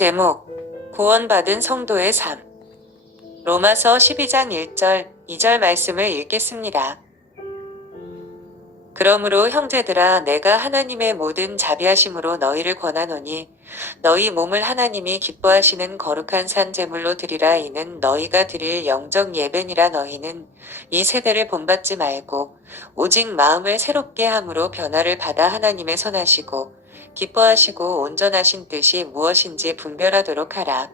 제목, 구원받은 성도의 삶. 로마서 12장 1절, 2절 말씀을 읽겠습니다. 그러므로 형제들아 내가 하나님의 모든 자비하심으로 너희를 권하노니 너희 몸을 하나님이 기뻐하시는 거룩한 산 제물로 드리라. 이는 너희가 드릴 영적 예배니라. 너희는 이 세대를 본받지 말고 오직 마음을 새롭게 함으로 변화를 받아 하나님의 선하시고 기뻐하시고 온전하신 뜻이 무엇인지 분별하도록 하라.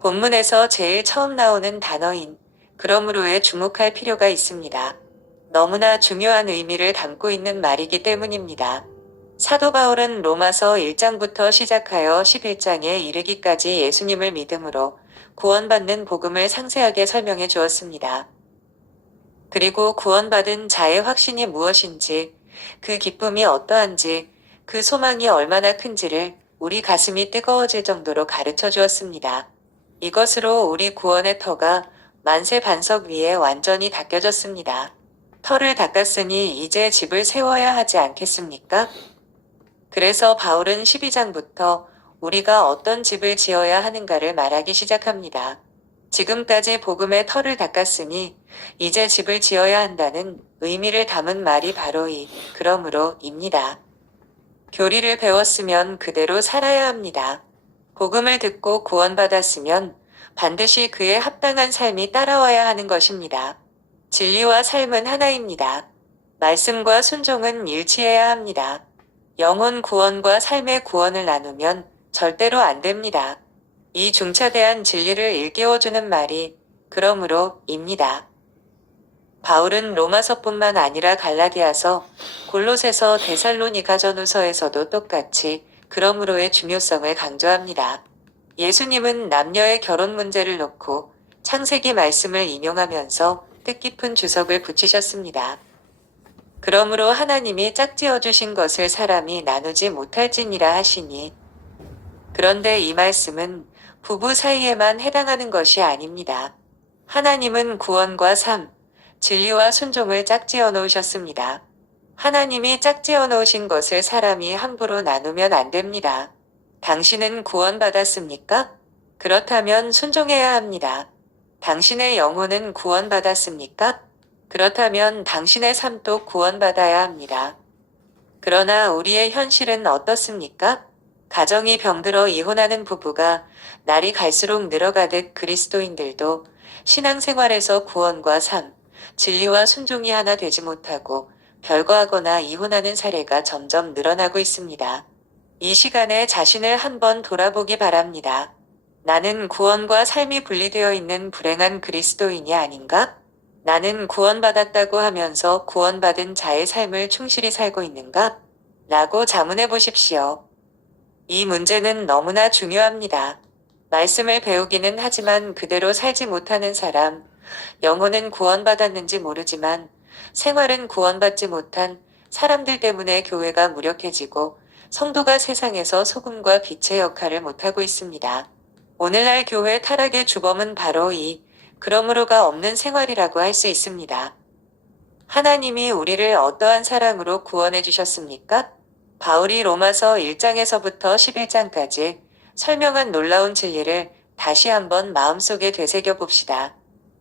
본문에서 제일 처음 나오는 단어인 그러므로에 주목할 필요가 있습니다. 너무나 중요한 의미를 담고 있는 말이기 때문입니다. 사도 바울은 로마서 1장부터 시작하여 11장에 이르기까지 예수님을 믿음으로 구원받는 복음을 상세하게 설명해 주었습니다. 그리고 구원받은 자의 확신이 무엇인지, 그 기쁨이 어떠한지, 그 소망이 얼마나 큰지를 우리 가슴이 뜨거워질 정도로 가르쳐 주었습니다. 이것으로 우리 구원의 터가 만세 반석 위에 완전히 닦여졌습니다. 터를 닦았으니 이제 집을 세워야 하지 않겠습니까? 그래서 바울은 12장부터 우리가 어떤 집을 지어야 하는가를 말하기 시작합니다. 지금까지 복음의 터를 닦았으니 이제 집을 지어야 한다는 의미를 담은 말이 바로 이 그러므로입니다. 교리를 배웠으면 그대로 살아야 합니다. 복음을 듣고 구원받았으면 반드시 그에 합당한 삶이 따라와야 하는 것입니다. 진리와 삶은 하나입니다. 말씀과 순종은 일치해야 합니다. 영혼 구원과 삶의 구원을 나누면 절대로 안 됩니다. 이 중차대한 진리를 일깨워주는 말이 그러므로입니다. 바울은 로마서뿐만 아니라 갈라디아서, 골로새서, 데살로니가전후서에서도 똑같이 그러므로의 중요성을 강조합니다. 예수님은 남녀의 결혼 문제를 놓고 창세기 말씀을 인용하면서 뜻깊은 주석을 붙이셨습니다. 그러므로 하나님이 짝지어 주신 것을 사람이 나누지 못할지니라 하시니. 그런데 이 말씀은 부부 사이에만 해당하는 것이 아닙니다. 하나님은 구원과 삶, 진리와 순종을 짝지어 놓으셨습니다. 하나님이 짝지어 놓으신 것을 사람이 함부로 나누면 안 됩니다. 당신은 구원받았습니까? 그렇다면 순종해야 합니다. 당신의 영혼은 구원받았습니까? 그렇다면 당신의 삶도 구원받아야 합니다. 그러나 우리의 현실은 어떻습니까? 가정이 병들어 이혼하는 부부가 날이 갈수록 늘어가듯 그리스도인들도 신앙생활에서 구원과 삶, 진리와 순종이 하나 되지 못하고 별거하거나 이혼하는 사례가 점점 늘어나고 있습니다. 이 시간에 자신을 한번 돌아보기 바랍니다. 나는 구원과 삶이 분리되어 있는 불행한 그리스도인이 아닌가? 나는 구원받았다고 하면서 구원받은 자의 삶을 충실히 살고 있는가? 라고 자문해 보십시오. 이 문제는 너무나 중요합니다. 말씀을 배우기는 하지만 그대로 살지 못하는 사람, 영혼은 구원받았는지 모르지만 생활은 구원받지 못한 사람들 때문에 교회가 무력해지고 성도가 세상에서 소금과 빛의 역할을 못하고 있습니다. 오늘날 교회 타락의 주범은 바로 이 그러므로가 없는 생활이라고 할 수 있습니다. 하나님이 우리를 어떠한 사랑으로 구원해 주셨습니까? 바울이 로마서 1장에서부터 11장까지 설명한 놀라운 진리를 다시 한번 마음속에 되새겨 봅시다.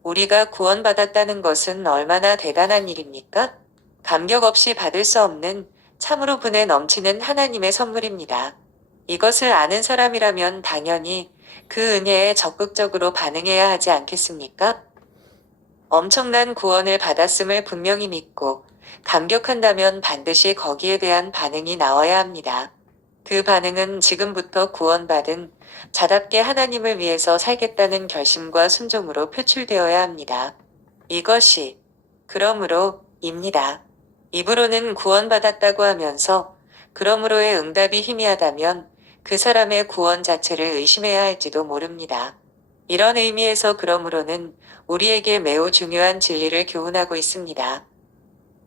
우리가 구원받았다는 것은 얼마나 대단한 일입니까? 감격 없이 받을 수 없는 참으로 분에 넘치는 하나님의 선물입니다. 이것을 아는 사람이라면 당연히 그 은혜에 적극적으로 반응해야 하지 않겠습니까? 엄청난 구원을 받았음을 분명히 믿고 감격한다면 반드시 거기에 대한 반응이 나와야 합니다. 그 반응은 지금부터 구원받은 자답게 하나님을 위해서 살겠다는 결심과 순종으로 표출되어야 합니다. 이것이 그러므로입니다. 입으로는 구원받았다고 하면서 그러므로의 응답이 희미하다면 그 사람의 구원 자체를 의심해야 할지도 모릅니다. 이런 의미에서 그러므로는 우리에게 매우 중요한 진리를 교훈하고 있습니다.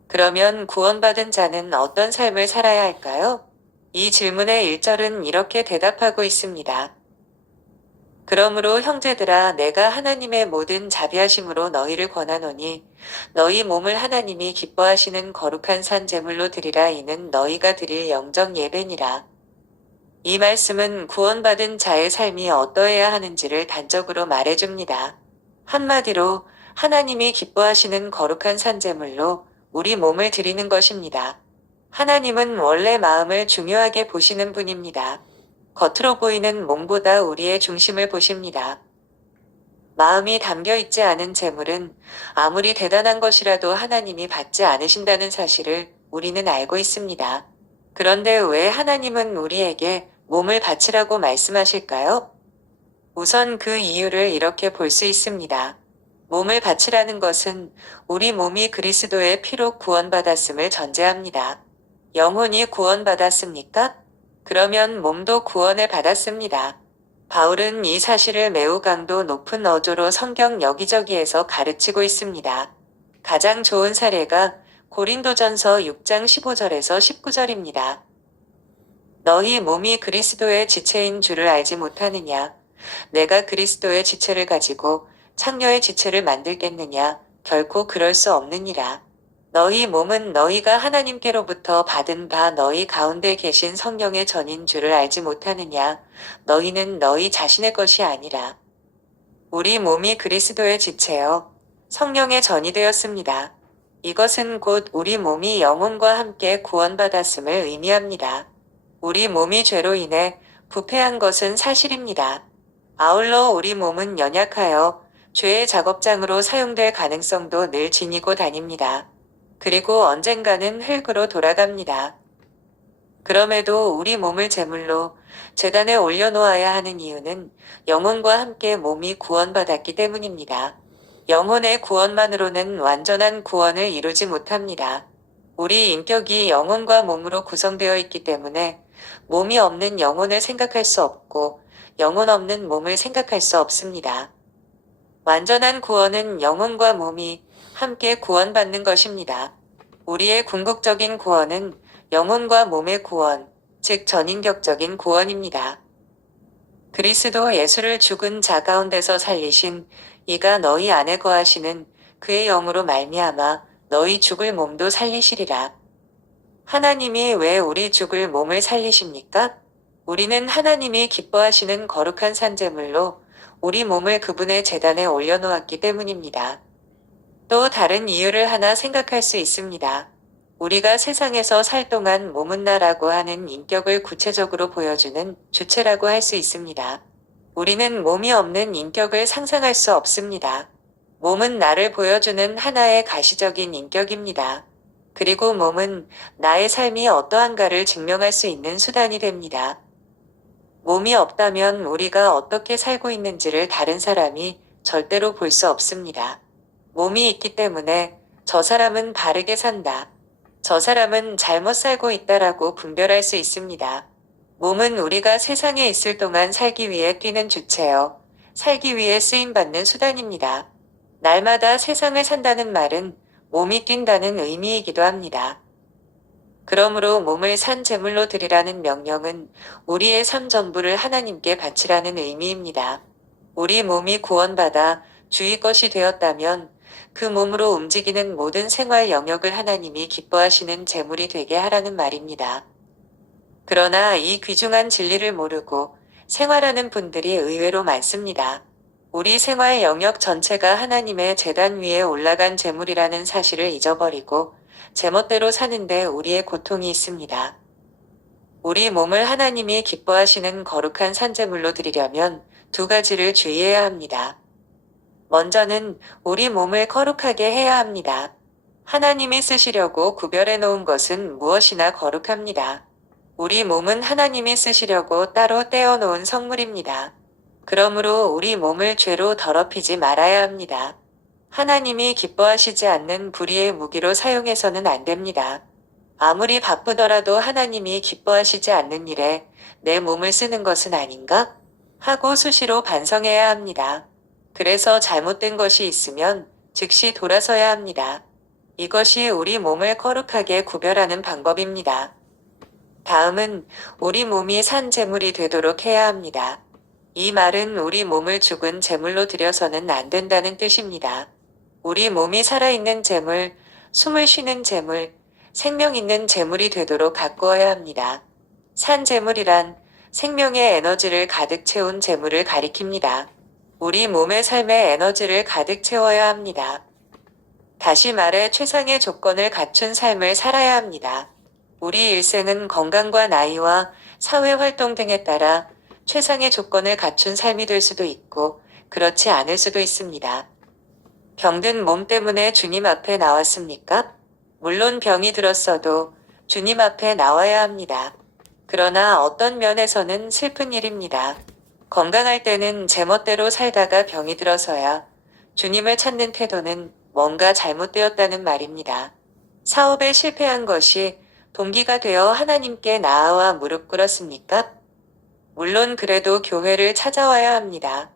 그러면 구원받은 자는 어떤 삶을 살아야 할까요? 이 질문의 1절은 이렇게 대답하고 있습니다. 그러므로 형제들아 내가 하나님의 모든 자비하심으로 너희를 권하노니 너희 몸을 하나님이 기뻐하시는 거룩한 산 제물로 드리라. 이는 너희가 드릴 영적 예배니라. 이 말씀은 구원받은 자의 삶이 어떠해야 하는지를 단적으로 말해줍니다. 한마디로 하나님이 기뻐하시는 거룩한 산제물로 우리 몸을 드리는 것입니다. 하나님은 원래 마음을 중요하게 보시는 분입니다. 겉으로 보이는 몸보다 우리의 중심을 보십니다. 마음이 담겨 있지 않은 재물은 아무리 대단한 것이라도 하나님이 받지 않으신다는 사실을 우리는 알고 있습니다. 그런데 왜 하나님은 우리에게 몸을 바치라고 말씀하실까요? 우선 그 이유를 이렇게 볼 수 있습니다. 몸을 바치라는 것은 우리 몸이 그리스도의 피로 구원받았음을 전제합니다. 영혼이 구원받았습니까? 그러면 몸도 구원을 받았습니다. 바울은 이 사실을 매우 강도 높은 어조로 성경 여기저기에서 가르치고 있습니다. 가장 좋은 사례가 고린도전서 6장 15절에서 19절입니다. 너희 몸이 그리스도의 지체인 줄을 알지 못하느냐? 내가 그리스도의 지체를 가지고 창녀의 지체를 만들겠느냐? 결코 그럴 수 없느니라. 너희 몸은 너희가 하나님께로부터 받은 바 너희 가운데 계신 성령의 전인 줄을 알지 못하느냐? 너희는 너희 자신의 것이 아니라. 우리 몸이 그리스도의 지체요. 성령의 전이 되었습니다. 이것은 곧 우리 몸이 영혼과 함께 구원받았음을 의미합니다. 우리 몸이 죄로 인해 부패한 것은 사실입니다. 아울러 우리 몸은 연약하여 죄의 작업장으로 사용될 가능성도 늘 지니고 다닙니다. 그리고 언젠가는 흙으로 돌아갑니다. 그럼에도 우리 몸을 제물로 제단에 올려놓아야 하는 이유는 영혼과 함께 몸이 구원받았기 때문입니다. 영혼의 구원만으로는 완전한 구원을 이루지 못합니다. 우리 인격이 영혼과 몸으로 구성되어 있기 때문에 몸이 없는 영혼을 생각할 수 없고 영혼 없는 몸을 생각할 수 없습니다. 완전한 구원은 영혼과 몸이 함께 구원받는 것입니다. 우리의 궁극적인 구원은 영혼과 몸의 구원, 즉 전인격적인 구원입니다. 그리스도 예수를 죽은 자 가운데서 살리신 이가 너희 안에 거하시는 그의 영으로 말미암아 너희 죽을 몸도 살리시리라. 하나님이 왜 우리 죽을 몸을 살리십니까? 우리는 하나님이 기뻐하시는 거룩한 산제물로 우리 몸을 그분의 제단에 올려놓았기 때문입니다. 또 다른 이유를 하나 생각할 수 있습니다. 우리가 세상에서 살 동안 몸은 나라고 하는 인격을 구체적으로 보여주는 주체라고 할 수 있습니다. 우리는 몸이 없는 인격을 상상할 수 없습니다. 몸은 나를 보여주는 하나의 가시적인 인격입니다. 그리고 몸은 나의 삶이 어떠한가를 증명할 수 있는 수단이 됩니다. 몸이 없다면 우리가 어떻게 살고 있는지를 다른 사람이 절대로 볼 수 없습니다. 몸이 있기 때문에 저 사람은 바르게 산다. 저 사람은 잘못 살고 있다라고 분별할 수 있습니다. 몸은 우리가 세상에 있을 동안 살기 위해 뛰는 주체요. 살기 위해 쓰임받는 수단입니다. 날마다 세상을 산다는 말은 몸이 뛴다는 의미이기도 합니다. 그러므로 몸을 산 제물로 드리라는 명령은 우리의 삶 전부를 하나님께 바치라는 의미입니다. 우리 몸이 구원받아 주의 것이 되었다면 그 몸으로 움직이는 모든 생활 영역을 하나님이 기뻐하시는 제물이 되게 하라는 말입니다. 그러나 이 귀중한 진리를 모르고 생활하는 분들이 의외로 많습니다. 우리 생활 영역 전체가 하나님의 제단 위에 올라간 제물이라는 사실을 잊어버리고 제멋대로 사는데 우리의 고통이 있습니다. 우리 몸을 하나님이 기뻐하시는 거룩한 산제물로 드리려면 두 가지를 주의해야 합니다. 먼저는 우리 몸을 거룩하게 해야 합니다. 하나님이 쓰시려고 구별해 놓은 것은 무엇이나 거룩합니다. 우리 몸은 하나님이 쓰시려고 따로 떼어 놓은 성물입니다. 그러므로 우리 몸을 죄로 더럽히지 말아야 합니다. 하나님이 기뻐하시지 않는 불의의 무기로 사용해서는 안 됩니다. 아무리 바쁘더라도 하나님이 기뻐하시지 않는 일에 내 몸을 쓰는 것은 아닌가? 하고 수시로 반성해야 합니다. 그래서 잘못된 것이 있으면 즉시 돌아서야 합니다. 이것이 우리 몸을 거룩하게 구별하는 방법입니다. 다음은 우리 몸이 산 제물이 되도록 해야 합니다. 이 말은 우리 몸을 죽은 제물로 드려서는 안 된다는 뜻입니다. 우리 몸이 살아있는 제물, 숨을 쉬는 제물, 생명 있는 제물이 되도록 가꾸어야 합니다. 산 제물이란 생명의 에너지를 가득 채운 재물을 가리킵니다. 우리 몸의 삶의 에너지를 가득 채워야 합니다. 다시 말해 최상의 조건을 갖춘 삶을 살아야 합니다. 우리 일생은 건강과 나이와 사회활동 등에 따라 최상의 조건을 갖춘 삶이 될 수도 있고 그렇지 않을 수도 있습니다. 병든 몸 때문에 주님 앞에 나왔습니까? 물론 병이 들었어도 주님 앞에 나와야 합니다. 그러나 어떤 면에서는 슬픈 일입니다. 건강할 때는 제멋대로 살다가 병이 들어서야 주님을 찾는 태도는 뭔가 잘못되었다는 말입니다. 사업에 실패한 것이 동기가 되어 하나님께 나아와 무릎 꿇었습니까? 물론 그래도 교회를 찾아와야 합니다.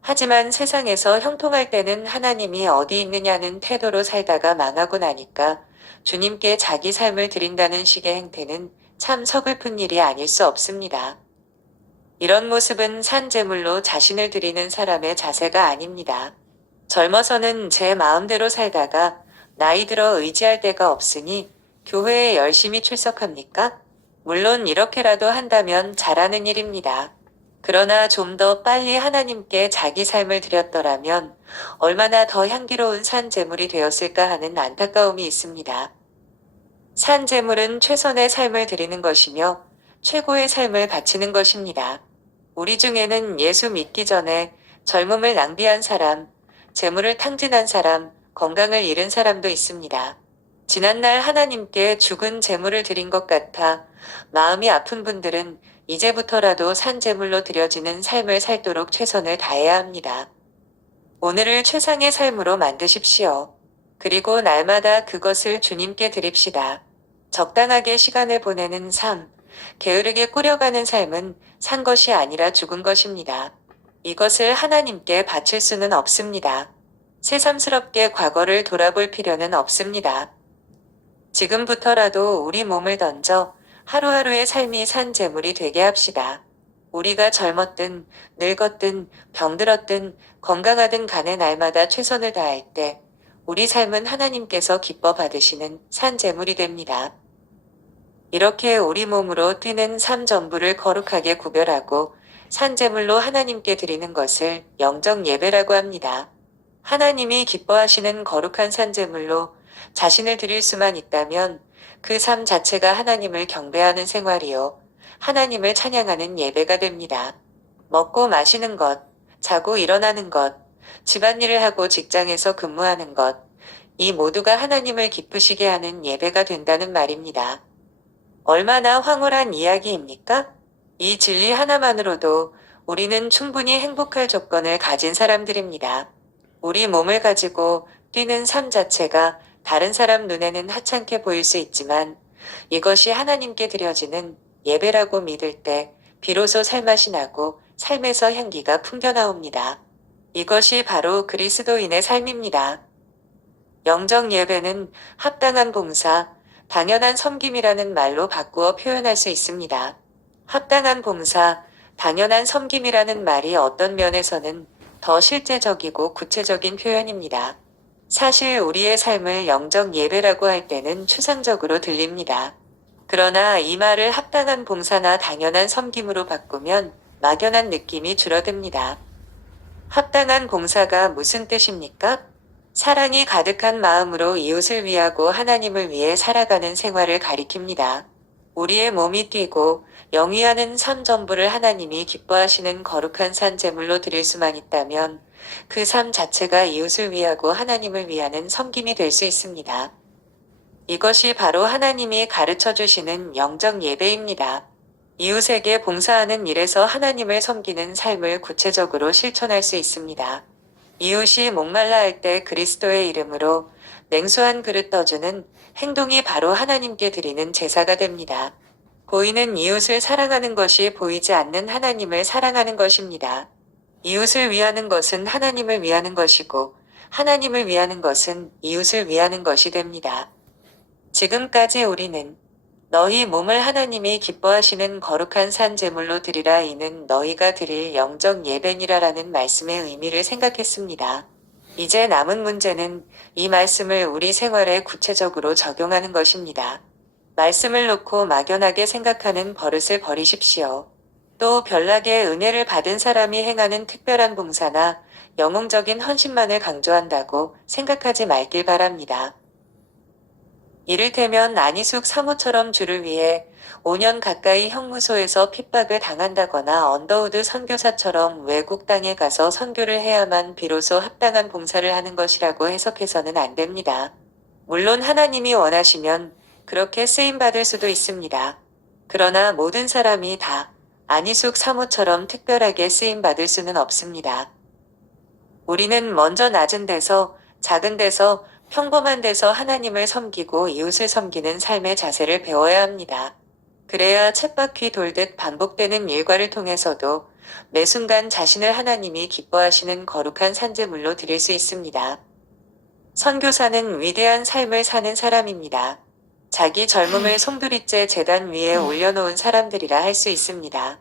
하지만 세상에서 형통할 때는 하나님이 어디 있느냐는 태도로 살다가 망하고 나니까 주님께 자기 삶을 드린다는 식의 행태는 참 서글픈 일이 아닐 수 없습니다. 이런 모습은 산재물로 자신을 드리는 사람의 자세가 아닙니다. 젊어서는 제 마음대로 살다가 나이 들어 의지할 데가 없으니 교회에 열심히 출석합니까? 물론 이렇게라도 한다면 잘하는 일입니다. 그러나 좀 더 빨리 하나님께 자기 삶을 드렸더라면 얼마나 더 향기로운 산재물이 되었을까 하는 안타까움이 있습니다. 산재물은 최선의 삶을 드리는 것이며 최고의 삶을 바치는 것입니다. 우리 중에는 예수 믿기 전에 젊음을 낭비한 사람, 재물을 탕진한 사람, 건강을 잃은 사람도 있습니다. 지난날 하나님께 죽은 재물을 드린 것 같아 마음이 아픈 분들은 이제부터라도 산재물로 드려지는 삶을 살도록 최선을 다해야 합니다. 오늘을 최상의 삶으로 만드십시오. 그리고 날마다 그것을 주님께 드립시다. 적당하게 시간을 보내는 삶, 게으르게 꾸려가는 삶은 산 것이 아니라 죽은 것입니다. 이것을 하나님께 바칠 수는 없습니다. 새삼스럽게 과거를 돌아볼 필요는 없습니다. 지금부터라도 우리 몸을 던져 하루하루의 삶이 산 재물이 되게 합시다. 우리가 젊었든 늙었든 병들었든 건강하든 간에 날마다 최선을 다할 때 우리 삶은 하나님께서 기뻐 받으시는 산 재물이 됩니다. 이렇게 우리 몸으로 뛰는 삶 전부를 거룩하게 구별하고 산 재물로 하나님께 드리는 것을 영적 예배라고 합니다. 하나님이 기뻐하시는 거룩한 산 재물로 자신을 드릴 수만 있다면 그 삶 자체가 하나님을 경배하는 생활이요. 하나님을 찬양하는 예배가 됩니다. 먹고 마시는 것, 자고 일어나는 것, 집안일을 하고 직장에서 근무하는 것, 이 모두가 하나님을 기쁘시게 하는 예배가 된다는 말입니다. 얼마나 황홀한 이야기입니까? 이 진리 하나만으로도 우리는 충분히 행복할 조건을 가진 사람들입니다. 우리 몸을 가지고 뛰는 삶 자체가 다른 사람 눈에는 하찮게 보일 수 있지만 이것이 하나님께 드려지는 예배라고 믿을 때 비로소 살맛이 나고 삶에서 향기가 풍겨나옵니다. 이것이 바로 그리스도인의 삶입니다. 영적 예배는 합당한 봉사, 당연한 섬김이라는 말로 바꾸어 표현할 수 있습니다. 합당한 봉사, 당연한 섬김이라는 말이 어떤 면에서는 더 실제적이고 구체적인 표현입니다. 사실 우리의 삶을 영적 예배라고 할 때는 추상적으로 들립니다. 그러나 이 말을 합당한 봉사나 당연한 섬김으로 바꾸면 막연한 느낌이 줄어듭니다. 합당한 봉사가 무슨 뜻입니까? 사랑이 가득한 마음으로 이웃을 위하고 하나님을 위해 살아가는 생활을 가리킵니다. 우리의 몸이 뛰고 영위하는 삶 전부를 하나님이 기뻐하시는 거룩한 산 제물로 드릴 수만 있다면 그 삶 자체가 이웃을 위하고 하나님을 위하는 섬김이 될 수 있습니다. 이것이 바로 하나님이 가르쳐 주시는 영적 예배입니다. 이웃에게 봉사하는 일에서 하나님을 섬기는 삶을 구체적으로 실천할 수 있습니다. 이웃이 목말라 할 때 그리스도의 이름으로 냉수한 그릇 떠주는 행동이 바로 하나님께 드리는 제사가 됩니다. 보이는 이웃을 사랑하는 것이 보이지 않는 하나님을 사랑하는 것입니다. 이웃을 위하는 것은 하나님을 위하는 것이고 하나님을 위하는 것은 이웃을 위하는 것이 됩니다. 지금까지 우리는 너희 몸을 하나님이 기뻐하시는 거룩한 산 제물로 드리라 이는 너희가 드릴 영적 예배니라라는 말씀의 의미를 생각했습니다. 이제 남은 문제는 이 말씀을 우리 생활에 구체적으로 적용하는 것입니다. 말씀을 놓고 막연하게 생각하는 버릇을 버리십시오. 또 별나게 은혜를 받은 사람이 행하는 특별한 봉사나 영웅적인 헌신만을 강조한다고 생각하지 말길 바랍니다. 이를테면 안희숙 사모처럼 주를 위해 5년 가까이 형무소에서 핍박을 당한다거나 언더우드 선교사처럼 외국 땅에 가서 선교를 해야만 비로소 합당한 봉사를 하는 것이라고 해석해서는 안 됩니다. 물론 하나님이 원하시면 그렇게 쓰임받을 수도 있습니다. 그러나 모든 사람이 다 안희숙 사모처럼 특별하게 쓰임받을 수는 없습니다. 우리는 먼저 낮은 데서, 작은 데서, 평범한 데서 하나님을 섬기고 이웃을 섬기는 삶의 자세를 배워야 합니다. 그래야 쳇바퀴 돌듯 반복되는 일과를 통해서도 매 순간 자신을 하나님이 기뻐하시는 거룩한 산재물로 드릴 수 있습니다. 선교사는 위대한 삶을 사는 사람입니다. 자기 젊음을 송두리째 제단 위에 올려놓은 사람들이라 할 수 있습니다.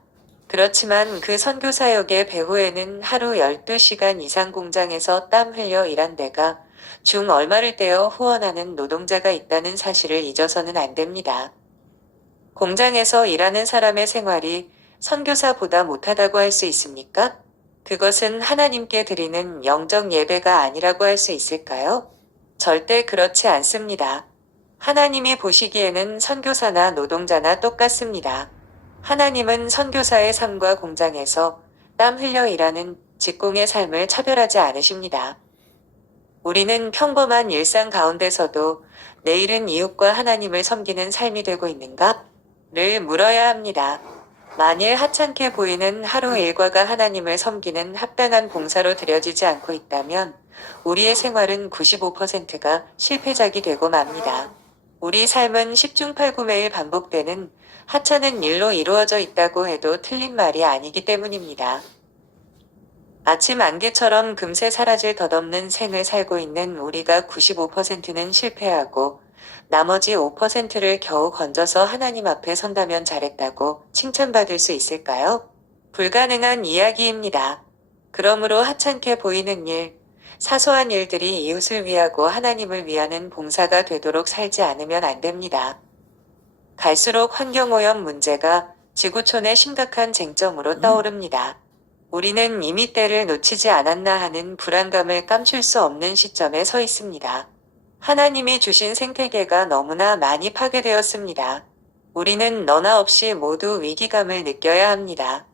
그렇지만 그 선교사역의 배후에는 하루 12시간 이상 공장에서 땀 흘려 일한 데가 중 얼마를 떼어 후원하는 노동자가 있다는 사실을 잊어서는 안 됩니다. 공장에서 일하는 사람의 생활이 선교사보다 못하다고 할 수 있습니까? 그것은 하나님께 드리는 영적 예배가 아니라고 할 수 있을까요? 절대 그렇지 않습니다. 하나님이 보시기에는 선교사나 노동자나 똑같습니다. 하나님은 선교사의 삶과 공장에서 땀 흘려 일하는 직공의 삶을 차별하지 않으십니다. 우리는 평범한 일상 가운데서도 내일은 이웃과 하나님을 섬기는 삶이 되고 있는가? 를 물어야 합니다. 만일 하찮게 보이는 하루 일과가 하나님을 섬기는 합당한 봉사로 드려지지 않고 있다면 우리의 생활은 95%가 실패작이 되고 맙니다. 우리 삶은 10중 8구매일 반복되는 하찮은 일로 이루어져 있다고 해도 틀린 말이 아니기 때문입니다. 아침 안개처럼 금세 사라질 덧없는 생을 살고 있는 우리가 95%는 실패하고 나머지 5%를 겨우 건져서 하나님 앞에 선다면 잘했다고 칭찬받을 수 있을까요? 불가능한 이야기입니다. 그러므로 하찮게 보이는 일, 사소한 일들이 이웃을 위하고 하나님을 위하는 봉사가 되도록 살지 않으면 안 됩니다. 갈수록 환경오염 문제가 지구촌의 심각한 쟁점으로 떠오릅니다. 우리는 이미 때를 놓치지 않았나 하는 불안감을 감출 수 없는 시점에 서 있습니다. 하나님이 주신 생태계가 너무나 많이 파괴되었습니다. 우리는 너나 없이 모두 위기감을 느껴야 합니다.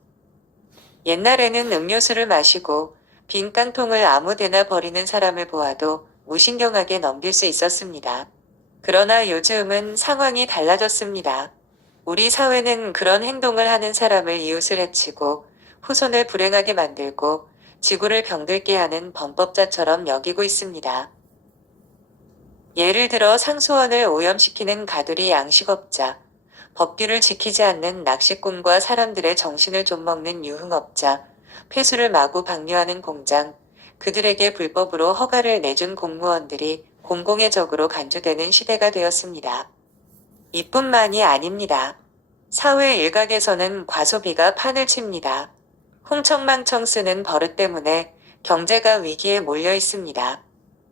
옛날에는 음료수를 마시고 빈 깡통을 아무데나 버리는 사람을 보아도 무신경하게 넘길 수 있었습니다. 그러나 요즘은 상황이 달라졌습니다. 우리 사회는 그런 행동을 하는 사람을 이웃을 해치고 후손을 불행하게 만들고 지구를 병들게 하는 범법자처럼 여기고 있습니다. 예를 들어 상수원을 오염시키는 가두리 양식업자, 법규를 지키지 않는 낚시꾼과 사람들의 정신을 좀먹는 유흥업자, 폐수를 마구 방류하는 공장, 그들에게 불법으로 허가를 내준 공무원들이 공공의 적으로 간주되는 시대가 되었습니다. 이뿐만이 아닙니다. 사회 일각에서는 과소비가 판을 칩니다. 흥청망청 쓰는 버릇 때문에 경제가 위기에 몰려 있습니다.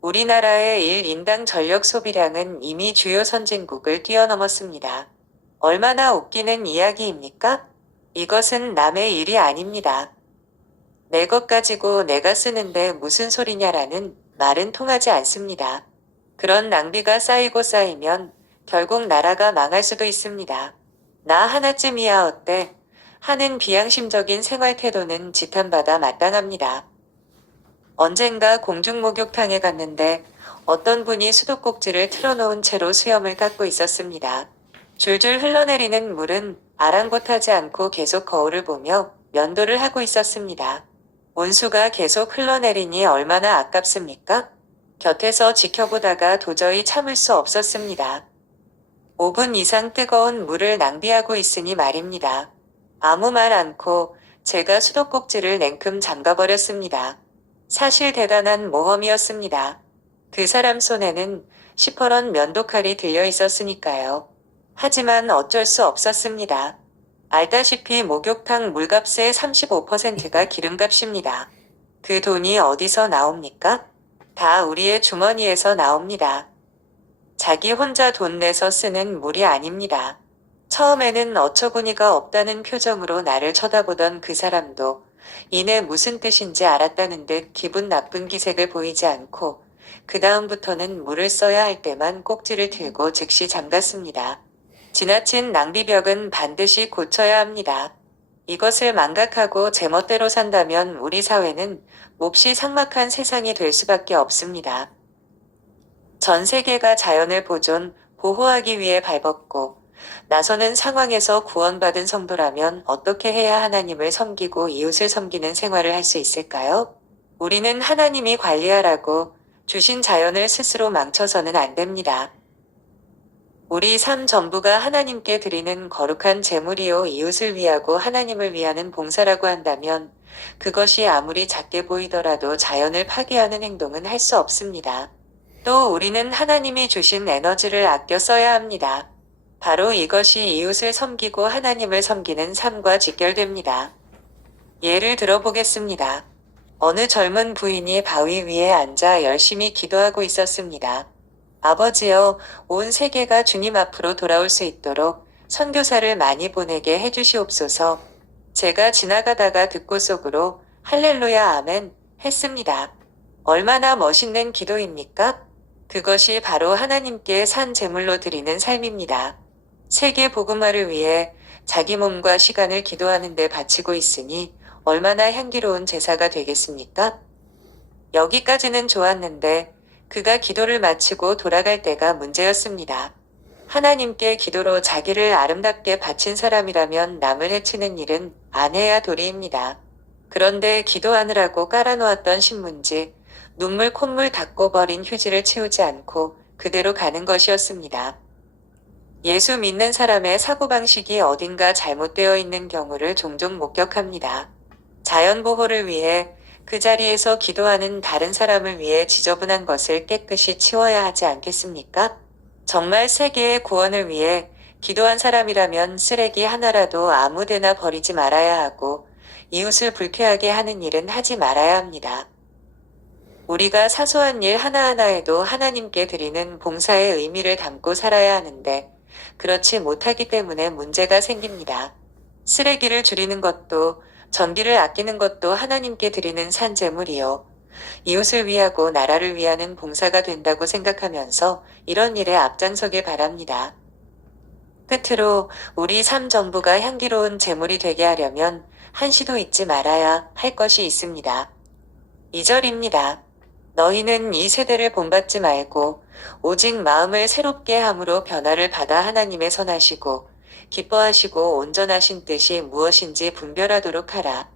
우리나라의 1인당 전력 소비량은 이미 주요 선진국을 뛰어넘었습니다. 얼마나 웃기는 이야기입니까? 이것은 남의 일이 아닙니다. 내 것 가지고 내가 쓰는데 무슨 소리냐라는 말은 통하지 않습니다. 그런 낭비가 쌓이고 쌓이면 결국 나라가 망할 수도 있습니다. 나 하나쯤이야 어때? 하는 비양심적인 생활 태도는 지탄받아 마땅합니다. 언젠가 공중목욕탕에 갔는데 어떤 분이 수도꼭지를 틀어놓은 채로 수염을 깎고 있었습니다. 줄줄 흘러내리는 물은 아랑곳하지 않고 계속 거울을 보며 면도를 하고 있었습니다. 온수가 계속 흘러내리니 얼마나 아깝습니까? 곁에서 지켜보다가 도저히 참을 수 없었습니다. 5분 이상 뜨거운 물을 낭비하고 있으니 말입니다. 아무 말 않고 제가 수도꼭지를 냉큼 잠가버렸습니다. 사실 대단한 모험이었습니다. 그 사람 손에는 시퍼런 면도칼이 들려 있었으니까요. 하지만 어쩔 수 없었습니다. 알다시피 목욕탕 물값의 35%가 기름값입니다. 그 돈이 어디서 나옵니까? 다 우리의 주머니에서 나옵니다. 자기 혼자 돈 내서 쓰는 물이 아닙니다. 처음에는 어처구니가 없다는 표정으로 나를 쳐다보던 그 사람도 이내 무슨 뜻인지 알았다는 듯 기분 나쁜 기색을 보이지 않고 그 다음부터는 물을 써야 할 때만 꼭지를 들고 즉시 잠갔습니다. 지나친 낭비벽은 반드시 고쳐야 합니다. 이것을 망각하고 제멋대로 산다면 우리 사회는 몹시 삭막한 세상이 될 수밖에 없습니다. 전 세계가 자연을 보존, 보호하기 위해 발벗고 나서는 상황에서 구원받은 성도라면 어떻게 해야 하나님을 섬기고 이웃을 섬기는 생활을 할 수 있을까요? 우리는 하나님이 관리하라고 주신 자연을 스스로 망쳐서는 안 됩니다. 우리 삶 전부가 하나님께 드리는 거룩한 제물이요 이웃을 위하고 하나님을 위하는 봉사라고 한다면 그것이 아무리 작게 보이더라도 자연을 파괴하는 행동은 할 수 없습니다. 또 우리는 하나님이 주신 에너지를 아껴 써야 합니다. 바로 이것이 이웃을 섬기고 하나님을 섬기는 삶과 직결됩니다. 예를 들어보겠습니다. 어느 젊은 부인이 바위 위에 앉아 열심히 기도하고 있었습니다. 아버지여, 온 세계가 주님 앞으로 돌아올 수 있도록 선교사를 많이 보내게 해주시옵소서. 제가 지나가다가 듣고 속으로 할렐루야 아멘 했습니다. 얼마나 멋있는 기도입니까? 그것이 바로 하나님께 산 제물로 드리는 삶입니다. 세계 복음화를 위해 자기 몸과 시간을 기도하는 데 바치고 있으니 얼마나 향기로운 제사가 되겠습니까? 여기까지는 좋았는데 그가 기도를 마치고 돌아갈 때가 문제였습니다. 하나님께 기도로 자기를 아름답게 바친 사람이라면 남을 해치는 일은 안 해야 도리입니다. 그런데 기도하느라고 깔아놓았던 신문지, 눈물 콧물 닦고 버린 휴지를 치우지 않고 그대로 가는 것이었습니다. 예수 믿는 사람의 사고방식이 어딘가 잘못되어 있는 경우를 종종 목격합니다. 자연보호를 위해 그 자리에서 기도하는 다른 사람을 위해 지저분한 것을 깨끗이 치워야 하지 않겠습니까? 정말 세계의 구원을 위해 기도한 사람이라면 쓰레기 하나라도 아무데나 버리지 말아야 하고 이웃을 불쾌하게 하는 일은 하지 말아야 합니다. 우리가 사소한 일 하나하나에도 하나님께 드리는 봉사의 의미를 담고 살아야 하는데 그렇지 못하기 때문에 문제가 생깁니다. 쓰레기를 줄이는 것도 전기를 아끼는 것도 하나님께 드리는 산제물이요. 이웃을 위하고 나라를 위하는 봉사가 된다고 생각하면서 이런 일에 앞장서길 바랍니다. 끝으로 우리 삶 전부가 향기로운 제물이 되게 하려면 한시도 잊지 말아야 할 것이 있습니다. 2절입니다. 너희는 이 세대를 본받지 말고 오직 마음을 새롭게 함으로 변화를 받아 하나님의 선하시고 기뻐하시고 온전하신 뜻이 무엇인지 분별하도록 하라.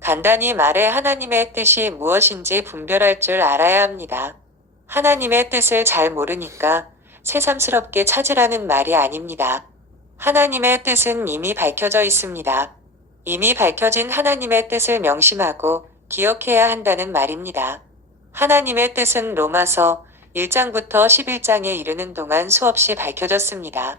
간단히 말해 하나님의 뜻이 무엇인지 분별할 줄 알아야 합니다. 하나님의 뜻을 잘 모르니까 새삼스럽게 찾으라는 말이 아닙니다. 하나님의 뜻은 이미 밝혀져 있습니다. 이미 밝혀진 하나님의 뜻을 명심하고 기억해야 한다는 말입니다. 하나님의 뜻은 로마서 1장부터 11장에 이르는 동안 수없이 밝혀졌습니다.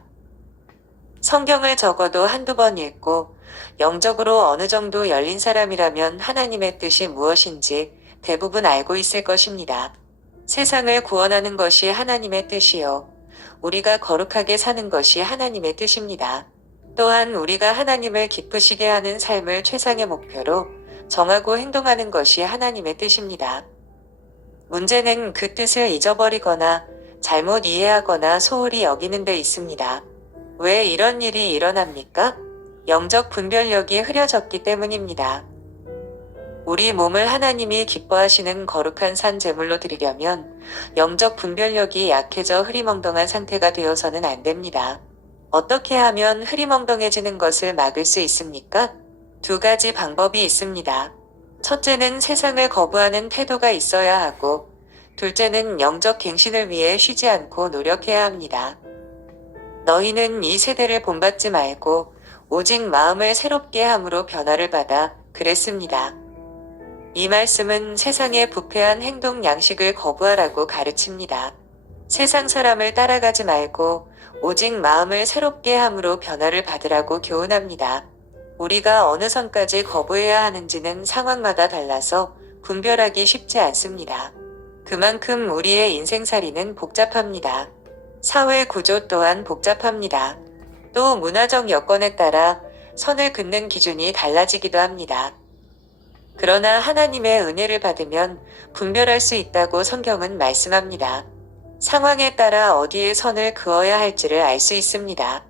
성경을 적어도 한두 번 읽고 영적으로 어느 정도 열린 사람이라면 하나님의 뜻이 무엇인지 대부분 알고 있을 것입니다. 세상을 구원하는 것이 하나님의 뜻이요. 우리가 거룩하게 사는 것이 하나님의 뜻입니다. 또한 우리가 하나님을 기쁘시게 하는 삶을 최상의 목표로 정하고 행동하는 것이 하나님의 뜻입니다. 문제는 그 뜻을 잊어버리거나 잘못 이해하거나 소홀히 여기는 데 있습니다. 왜 이런 일이 일어납니까? 영적 분별력이 흐려졌기 때문입니다. 우리 몸을 하나님이 기뻐하시는 거룩한 산 제물로 드리려면 영적 분별력이 약해져 흐리멍덩한 상태가 되어서는 안 됩니다. 어떻게 하면 흐리멍덩해지는 것을 막을 수 있습니까? 두 가지 방법이 있습니다. 첫째는 세상을 거부하는 태도가 있어야 하고, 둘째는 영적 갱신을 위해 쉬지 않고 노력해야 합니다. 너희는 이 세대를 본받지 말고 오직 마음을 새롭게 함으로 변화를 받아 그랬습니다. 이 말씀은 세상의 부패한 행동 양식을 거부하라고 가르칩니다. 세상 사람을 따라가지 말고 오직 마음을 새롭게 함으로 변화를 받으라고 교훈합니다. 우리가 어느 선까지 거부해야 하는지는 상황마다 달라서 분별하기 쉽지 않습니다. 그만큼 우리의 인생살이는 복잡합니다. 사회 구조 또한 복잡합니다. 또 문화적 여건에 따라 선을 긋는 기준이 달라지기도 합니다. 그러나 하나님의 은혜를 받으면 분별할 수 있다고 성경은 말씀합니다. 상황에 따라 어디에 선을 그어야 할지를 알 수 있습니다.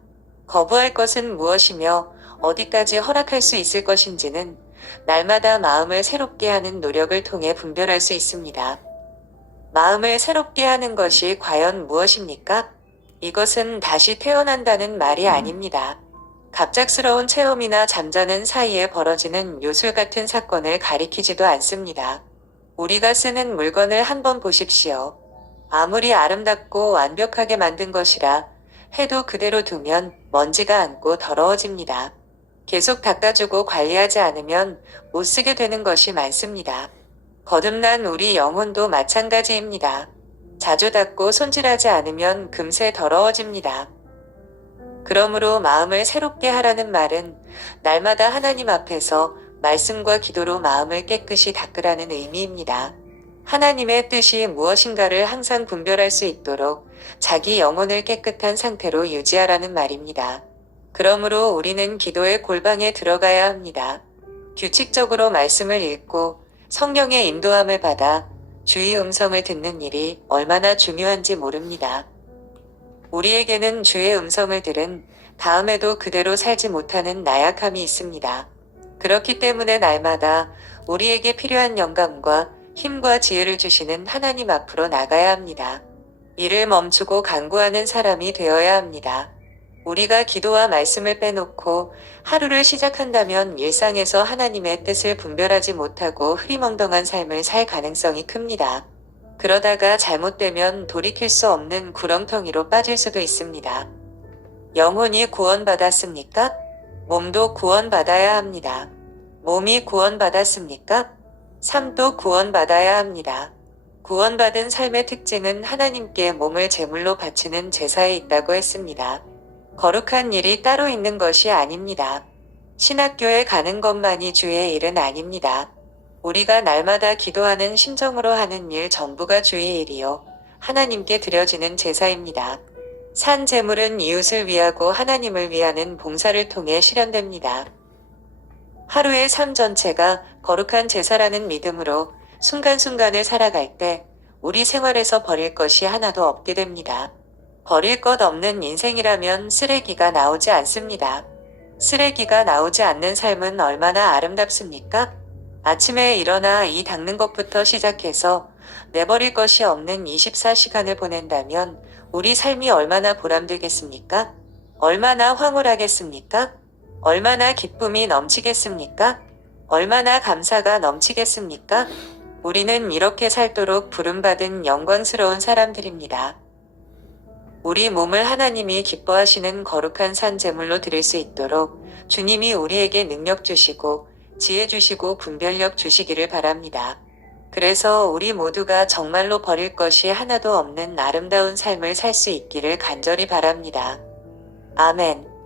거부할 것은 무엇이며 어디까지 허락할 수 있을 것인지는 날마다 마음을 새롭게 하는 노력을 통해 분별할 수 있습니다. 마음을 새롭게 하는 것이 과연 무엇입니까? 이것은 다시 태어난다는 말이 아닙니다. 갑작스러운 체험이나 잠자는 사이에 벌어지는 요술 같은 사건을 가리키지도 않습니다. 우리가 쓰는 물건을 한번 보십시오. 아무리 아름답고 완벽하게 만든 것이라 해도 그대로 두면 먼지가 앉고 더러워집니다. 계속 닦아주고 관리하지 않으면 못 쓰게 되는 것이 많습니다. 거듭난 우리 영혼도 마찬가지입니다. 자주 닦고 손질하지 않으면 금세 더러워집니다. 그러므로 마음을 새롭게 하라는 말은 날마다 하나님 앞에서 말씀과 기도로 마음을 깨끗이 닦으라는 의미입니다. 하나님의 뜻이 무엇인가를 항상 분별할 수 있도록 자기 영혼을 깨끗한 상태로 유지하라는 말입니다. 그러므로 우리는 기도의 골방에 들어가야 합니다. 규칙적으로 말씀을 읽고 성령의 인도함을 받아 주의 음성을 듣는 일이 얼마나 중요한지 모릅니다. 우리에게는 주의 음성을 들은 다음에도 그대로 살지 못하는 나약함이 있습니다. 그렇기 때문에 날마다 우리에게 필요한 영감과 힘과 지혜를 주시는 하나님 앞으로 나가야 합니다. 일을 멈추고 간구하는 사람이 되어야 합니다. 우리가 기도와 말씀을 빼놓고 하루를 시작한다면 일상에서 하나님의 뜻을 분별하지 못하고 흐리멍덩한 삶을 살 가능성이 큽니다. 그러다가 잘못되면 돌이킬 수 없는 구렁텅이로 빠질 수도 있습니다. 영혼이 구원받았습니까? 몸도 구원받아야 합니다. 몸이 구원받았습니까? 삶도 구원받아야 합니다. 구원받은 삶의 특징은 하나님께 몸을 제물로 바치는 제사에 있다고 했습니다. 거룩한 일이 따로 있는 것이 아닙니다. 신학교에 가는 것만이 주의 일은 아닙니다. 우리가 날마다 기도하는 심정으로 하는 일 전부가 주의 일이요 하나님께 드려지는 제사입니다. 산 제물은 이웃을 위하고 하나님을 위하는 봉사를 통해 실현됩니다. 하루의 삶 전체가 거룩한 제사라는 믿음으로 순간순간을 살아갈 때 우리 생활에서 버릴 것이 하나도 없게 됩니다. 버릴 것 없는 인생이라면 쓰레기가 나오지 않습니다. 쓰레기가 나오지 않는 삶은 얼마나 아름답습니까? 아침에 일어나 이 닦는 것부터 시작해서 내버릴 것이 없는 24시간을 보낸다면 우리 삶이 얼마나 보람되겠습니까? 얼마나 황홀하겠습니까? 얼마나 기쁨이 넘치겠습니까? 얼마나 감사가 넘치겠습니까? 우리는 이렇게 살도록 부름받은 영광스러운 사람들입니다. 우리 몸을 하나님이 기뻐하시는 거룩한 산 제물로 드릴 수 있도록 주님이 우리에게 능력 주시고 지혜 주시고 분별력 주시기를 바랍니다. 그래서 우리 모두가 정말로 버릴 것이 하나도 없는 아름다운 삶을 살 수 있기를 간절히 바랍니다. 아멘.